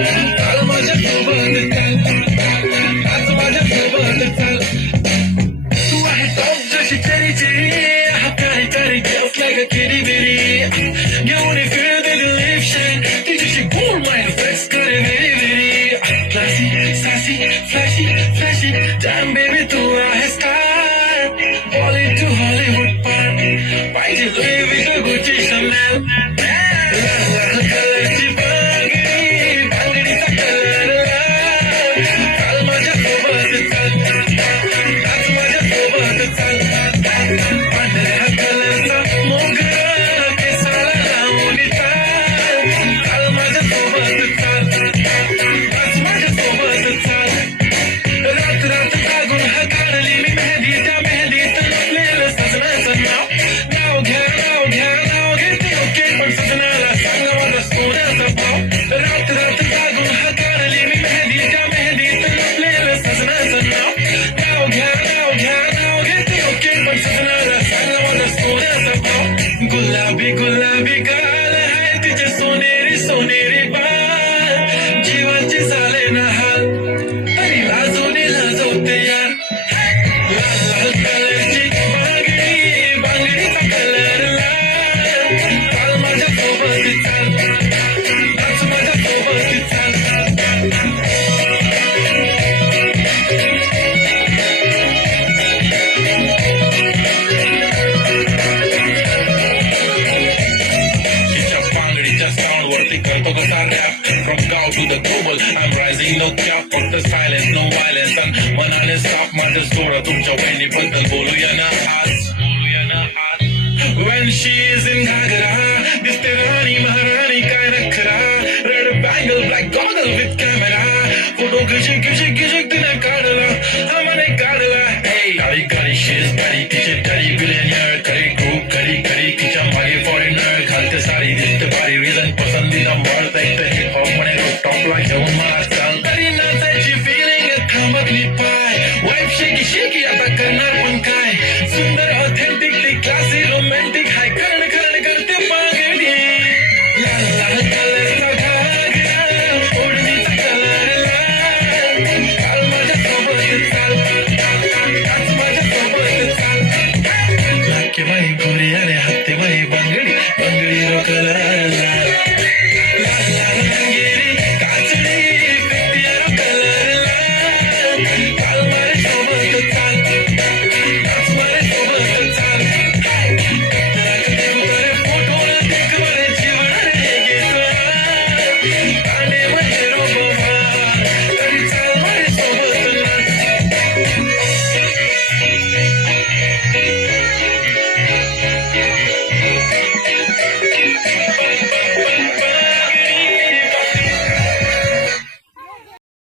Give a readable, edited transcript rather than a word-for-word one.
काल माझ्यासोबत चाल, आज माझ्यासोबत चाल. तू आहे टॉप जशी चेरी चेरी, हातारी कारी just like a kitty bitty. घेऊन ये फिर दे लिपशन, तुझ्याशी गोल माइंड फ्लेक्स करे very very. Classy, sassy, flashy, flashy, damn baby तू आहे star. Bollywood to Hollywood पार, पाहिजे Louis Vuitton, Gucci, Chanel. लाल कलरची बांगडी, बांगडीचा कलर लाल. काल माझ्यासोबत चाल, आज माझ्यासोबत चाल. पांढऱ्या कलरचा मोगरा केसाला लावून चाल. काल माझ्यासोबत चाल, आज माझ्यासोबत चाल. रात रात जागून हाताळली मी मेहंदी, त्या मेहंदीत लपलेलं सजनाचं नाव. नाव घ्या नाव घ्या नाव घेते ओके, पण सजनाला सांगा माझा सोन्याचा भाव. रात रात जागून हाताळली मी मेहंदी, त्या मेहंदीत लपलेलं सजनाचं नाव. नाव घ्या नाव घ्या नाव घेते ओके, पण सजनाला सांगा माझा सोन्याचा भाव. गुलाबी गुलाबी गाल आहे तिचे सोनेरी सोनेरी बाल. जीवाची झाले ना हाल, तरी लाजून लाजवते यार. लाल लाल कलरची बांगडी, बांगडीचा कलर लाल. काल माझ्यासोबत चाल, आज माझ्यासोबत चाल. तिच्या बांगडीच्या साऊंड वरती करतो कसा रॅप. फ्रॉम गाव to the global I am rising, no cap, फक्त सायलेन्स नो व्हायलेन्स. आणि मनाने साफ माझं सोडा, तुमच्या वहिनीबद्दल बोलूया ना आज. When she is in घागरा, दिसते राणी महाराणी काय नखरा. Red bangle black goggle with camera, photo खिचिक खिचिक खिचिक तिने काढला, हा मने काढला. काळी काळी शेज गाडी तिचे डॅडी बिलियनियर, खरी खूप खरी खरी तिच्या मागे फॉरेनर. घालते साडी दिसते भारी, रिझन पसंदीदा मर्द. ऐकतं हिप हॉप म्हणे टॉपला घेऊन मला चाल. तरी नाचायची फिलिंग थांबतली पाय. वाईफ शेकी शेकी आता करणार पण काय. सुंदर ऑथेंटिकली क्लासी रोमॅन्टिक हाय, कर्ण कर्ण करते बांगडी. लाल लाल कलरचा घागरा, ओढणीचा कलर लाल. काल माझ्यासोबत चाल, आज माझ्यासोबत चाल. नाकेबाई गोरी आणि हातेबाई बांगडी, बांगडीचा कलर लाल. लाल लाल रंगेरी काचडी, पित्याचा कलर लाल. काल माझ्यासोबत चाल, आज माझ्यासोबत चाल. फोटो देख बरे जीवन रे घेतो. कांडे